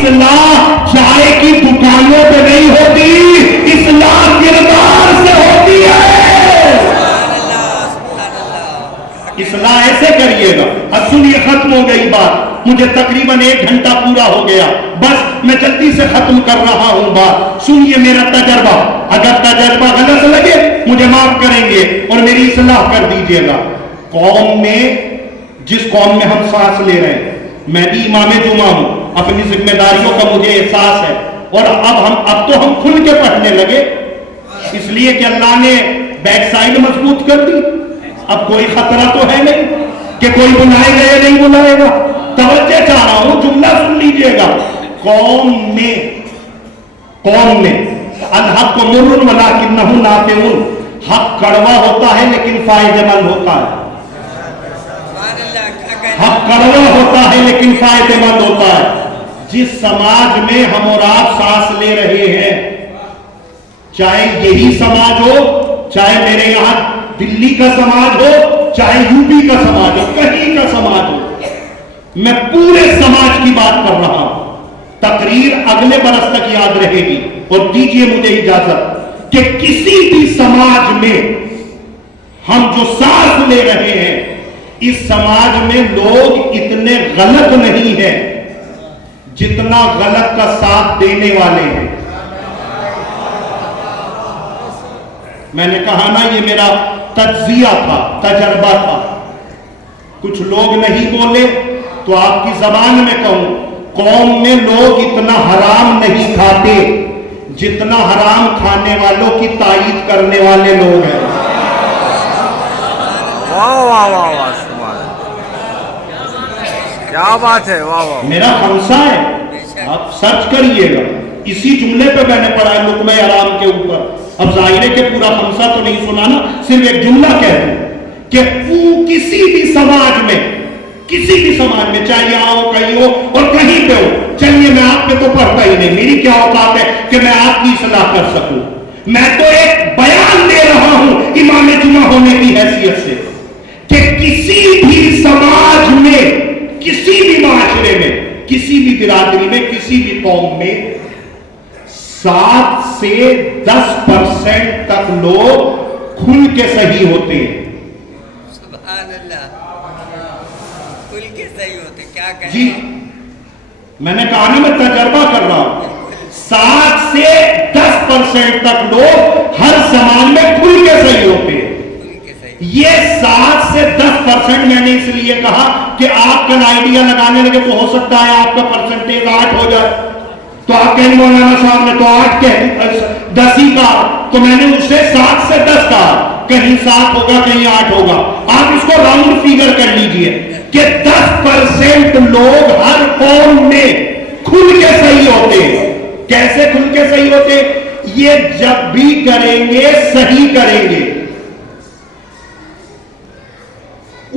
اصلاح چائے کی دکانوں پہ نہیں ہوتی، اصلاح کردار سے ہوتی ہے۔ اصلاح ایسے کریے گا۔ اب سنیے، ختم ہو گئی بات، مجھے تقریباً 1 گھنٹہ پورا ہو گیا، بس میں جلدی سے ختم کر رہا ہوں بات۔ سنیے میرا تجربہ، اگر تجربہ غلط لگے مجھے معاف کریں گے اور میری اصلاح کر دیجئے گا۔ قوم میں، جس قوم میں ہم سانس لے رہے ہیں، میں بھی امام جمعہ ہوں، اپنی ذمہ داریوں کا مجھے احساس ہے، اور اب تو ہم کھل کے پڑھنے لگے، اس لیے کہ اللہ نے بیک سائڈ مضبوط کر دی۔ اب کوئی خطرہ تو ہے نہیں کہ کوئی بلائے گا یا نہیں بلائے گا۔ توجہ چاہ رہا ہوں، جملہ سن لیجئے گا۔ قوم میں الحق مر ولکنہ نافع، حق کڑوا ہوتا ہے لیکن فائدہ مند ہوتا ہے۔ حق کڑوا ہوتا ہے لیکن فائدہ مند ہوتا ہے۔ جس سماج میں ہم اور آپ سانس لے رہے ہیں، چاہے یہی سماج ہو، چاہے میرے یہاں دلی کا سماج ہو، چاہے یو پی کا سماج ہو، کہیں کا سماج ہو، میں پورے سماج کی بات کر رہا ہوں۔ تقریر اگلے برس تک یاد رہے گی، اور دیجئے مجھے اجازت کہ کسی بھی سماج میں ہم جو سانس لے رہے ہیں، اس سماج میں لوگ اتنے غلط نہیں ہیں جتنا غلط کا ساتھ دینے والے ہیں۔ میں نے کہا نا، یہ میرا تجزیہ تھا، تجربہ تھا۔ کچھ لوگ نہیں بولے تو آپ کی زبان میں کہوں، قوم میں لوگ اتنا حرام نہیں کھاتے جتنا حرام کھانے والوں کی تائید کرنے والے لوگ ہیں۔ واہ واہ واہ واہ، کیا بات ہے، واہ واہ۔ میرا خمسہ ہے، آپ سرچ کریے گا، اسی جملے پہ میں نے پڑھا ہے لقمہ حرام کے اوپر۔ اب ظاہر ہے کہ پورا خمسہ تو نہیں سنانا، صرف ایک جملہ کہہ دوں کہ کسی بھی سماج میں، چاہے یہاں ہو، کہیں ہو اور کہیں پہ ہو، چلیے میں آپ پہ تو پڑھتا ہی نہیں، میری کیا اوقات ہے کہ میں آپ کی اصلاح کر سکوں؟ میں تو ایک بیان دے رہا ہوں امام جمعہ ہونے کی حیثیت سے کہ کسی بھی سماج میں، کسی بھی معاشرے میں، کسی بھی برادری میں، کسی بھی قوم میں 7 سے 10% تک لوگ کھل کے صحیح ہوتے ہیں۔ سبحان اللہ، کھل کے صحیح ہوتے، کیا کہیں؟ جی میں نے کہا نا، میں تجربہ کر رہا ہوں، 7 سے 10% تک لوگ ہر زمان میں کھل کے صحیح ہوتے ہیں۔ یہ 7 سے 10% میں نے اس لیے کہا کہ آپ کا آئیڈیا لگانے لگے تو ہو سکتا ہے آپ کا پرسنٹیج 8 ہو جائے، تو آپ کہیں مولانا صاحب نے تو 8 10 ہی کہا، تو میں نے اس سے 7 سے 10 کہا، کہیں 7 ہوگا کہیں 8 ہوگا۔ آپ اس کو راؤنڈ فیگر کر لیجئے کہ 10% لوگ ہر قوم میں کھل کے صحیح ہوتے ہیں۔ کیسے کھل کے صحیح ہوتے ہیں؟ یہ جب بھی کریں گے صحیح کریں گے۔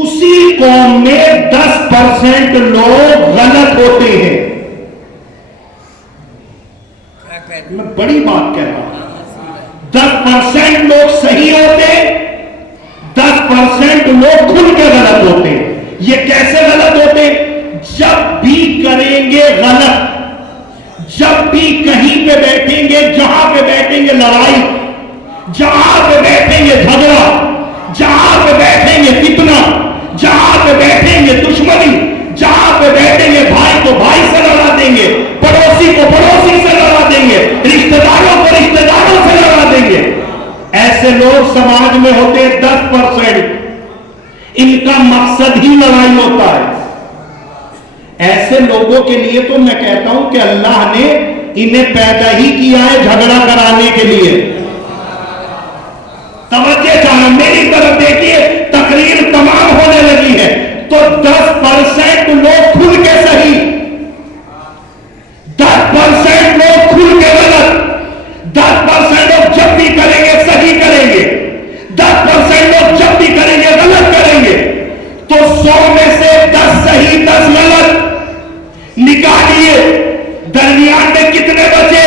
اسی قوم میں 10% لوگ غلط ہوتے ہیں۔ میں بڑی بات کہہ رہا ہوں، 10% لوگ صحیح ہوتے، 10% لوگ کھل کے غلط ہوتے۔ یہ کیسے غلط ہوتے؟ جب بھی کریں گے غلط، جب بھی کہیں پہ بیٹھیں گے، جہاں پہ بیٹھیں گے لڑائی، جہاں پہ بیٹھیں گے جھگڑا، جہاں پہ بیٹھیں گے فتنہ، جہاں پہ بیٹھیں گے دشمنی، جہاں پہ بیٹھیں گے بھائی کو بھائی سے لڑا دیں گے، پڑوسی کو پڑوسی سے لڑا دیں گے، رشتہ داروں کو رشتہ داروں سے لڑا دیں گے۔ ایسے لوگ سماج میں ہوتے ہیں 10%، ان کا مقصد ہی لڑائی ہوتا ہے۔ ایسے لوگوں کے لیے تو میں کہتا ہوں کہ اللہ نے انہیں پیدا ہی کیا ہے جھگڑا کرانے کے لیے۔ توجہ چاہنا، میری طرف دیکھیے، تقریر تمام ہونے لگی ہے، تو 10% لوگ کھل کے صحیح، 10% لوگ کھل کے غلط، 10% لوگ جب بھی کریں گے صحیح کریں گے، 10% لوگ جب بھی کریں گے غلط کریں گے، تو 100 میں سے 10 صحیح 10 غلط نکالیے، درمیان میں کتنے بچے؟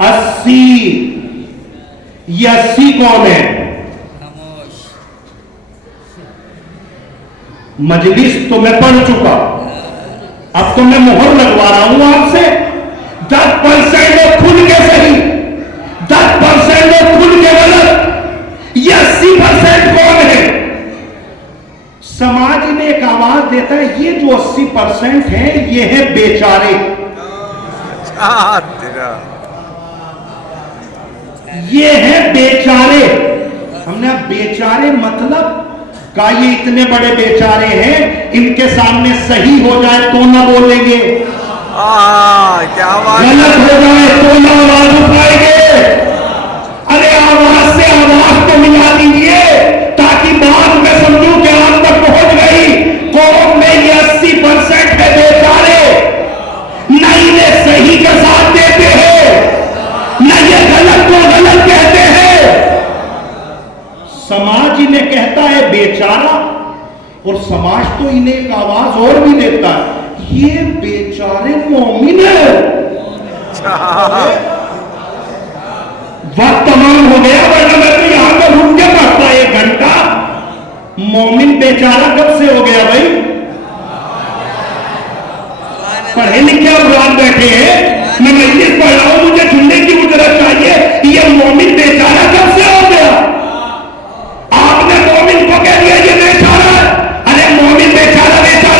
80۔ یہ 80 کون ہے؟ مجلس تو میں پڑھ چکا، اب تو میں مہر لگوا رہا ہوں آپ سے 10% لوگ کھل کے صحیح 10% لوگ کھل کے غلط یہ 80% کون ہے سماج انہیں ایک آواز دیتا ہے یہ جو 80% ہے یہ ہے بیچارے یہ ہے بیچارے ہم نے بیچارے مطلب کہ یہ اتنے بڑے بیچارے ہیں ان کے سامنے صحیح ہو جائے تو نہ بولیں گے غلط ہو جائے تو نہ آواز اٹھائیں گے ارے آواز سے آواز تو ملا دیجیے تاکہ بعد میں سمجھوں کہ آپ تک پہنچ گئی قوم میں یہ 80% ہے بیچارے نہ انہیں صحیح کا ساتھ دیتے ہیں نہ یہ غلط کو غلط کہتے ہیں سماج انہیں کہتا ہے بیچارہ اور سماج تو انہیں ایک آواز اور بھی دیتا ہے یہ بیچارے مومن ہے وقت تمام ہو گیا ورنہ میں تو یہاں پر رک کے پڑھتا 1 گھنٹہ مومن بیچارہ کب سے ہو گیا بھائی پڑھے لکھے اور رات بیٹھے ہیں میں مجلس پڑھ رہا ہوں مجھے سننے کی اجرت چاہیے یہ مومن بیچارہ کب سے ہو گیا آپ نے مومن کو کہہ دیا یہ بیچارہ ارے مومن بیچارہ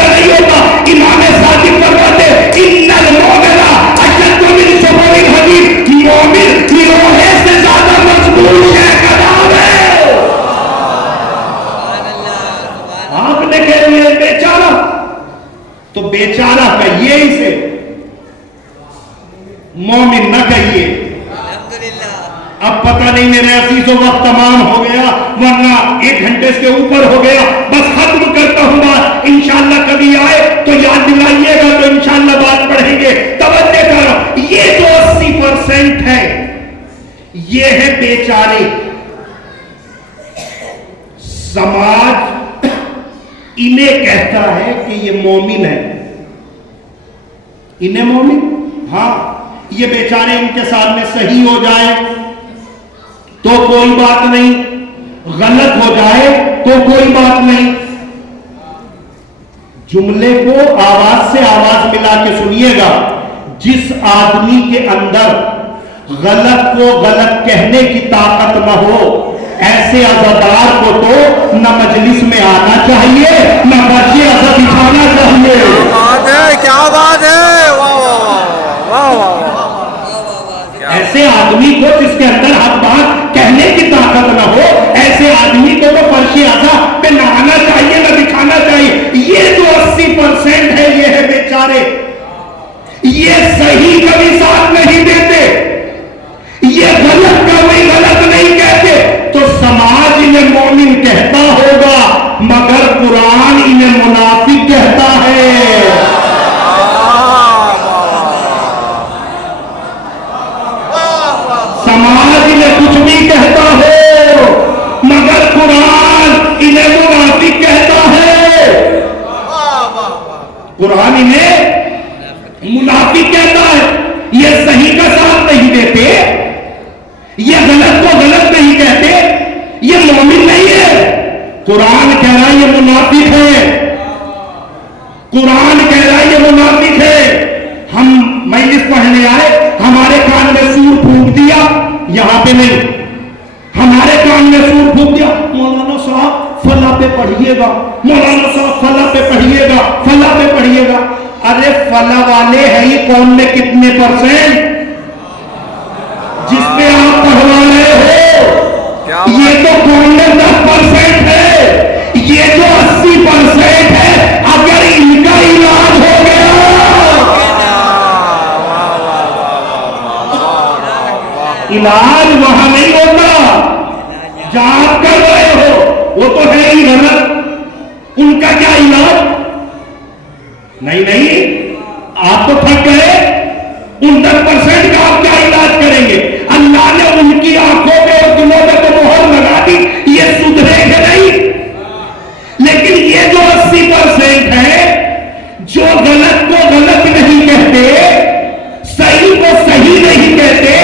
نہیں ہوتا امام صادق فرماتے ان المؤمن اشد من شباب الحديد مومن لوہے سے زیادہ مضبوط ہے کا نام ہے آپ نے کہہ دیا بیچارہ تو بیچارہ کہیے اسے مومن نہ کہیے اب پتہ نہیں میرے عزیزوں وقت تمام ہو گیا ورنہ 1 گھنٹے سے اوپر ہو گیا بس ختم کرتا ہوں بات انشاءاللہ کبھی آئے تو یاد دلائیے گا تو انشاءاللہ بات پڑھیں گے توجہ کرو یہ جو 80% ہے یہ ہے بیچارے سماج انہیں کہتا ہے کہ یہ مومن ہے انہیں مومن ہاں یہ بیچارے ان کے سامنے صحیح ہو جائے تو کوئی بات نہیں غلط ہو جائے تو کوئی بات نہیں جملے کو آواز سے آواز ملا کے سنیے گا جس آدمی کے اندر غلط کو غلط کہنے کی طاقت نہ ہو ایسے عزادار کو تو نہ مجلس میں آنا چاہیے نہ فرش عزا بچھانا چاہیے کیا بات ہے ایسے آدمی کو جس کے اندر حق بات کہنے کی طاقت نہ ہو ایسے آدمی کو تو فرش عزا پہ نہ آنا چاہیے نہ بچھانا چاہیے یہ جو 80% ہے یہ ہے بیچارے یہ صحیح کبھی ساتھ نہیں دیتے یہ غلط کبھی غلط نہیں کہتے تو سماج انہیں مومن کہتا ہوگا مگر قرآن انہیں منافق کہتا ہے سماج انہیں کچھ بھی کہتا ہو مگر قرآن انہیں منافق کہتا ہے قرآن انہیں منافق کہتا ہے یہ صحیح کا ساتھ نہیں دیتے یہ غلط کو غلط نہیں کہتے یہ مومن نہیں ہے قرآن کہہ رہا ہے یہ منافق ہے قرآن کہہ رہا ہے یہ منافق ہے ہم مجلس پڑھنے آئے ہمارے کان میں سور پھونک دیا یہاں پہ نہیں ہمارے کان میں سور پھونک دیا مولانا صاحب فلاں پہ پڑھیے گا مولانا صاحب فلاں پہ پڑھیے گا فلاں پہ پڑھیے گا ارے فلاں والے ہیں یہ قوم میں کتنے % جس پہ آپ پڑھوا رہے ہو یہ تو قوم میں 10% ہے یہ جو 80% ہے اگر ان کا علاج ہو گیا علاج وہاں نہیں ہوتا جہاں آپ کر رہے ہو وہ تو ہے ہی غلط ان کا کیا علاج نہیں آپ تو تھک گئے ان 10% کا آپ کیا علاج کریں گے اللہ نے ان کی آنکھوں پہ اور دلوں پہ تو مہر لگا دی یہ سدھرے گے نہیں لیکن یہ جو 80% ہے جو غلط کو غلط نہیں کہتے صحیح کو صحیح نہیں کہتے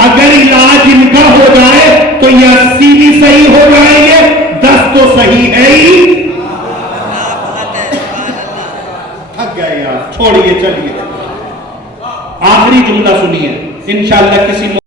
اگر علاج ان کا ہو جائے تو یہ 80 بھی صحیح ہو جائیں گے 10 تو صحیح ہے ہی آخری جملہ سنیے انشاءاللہ کسی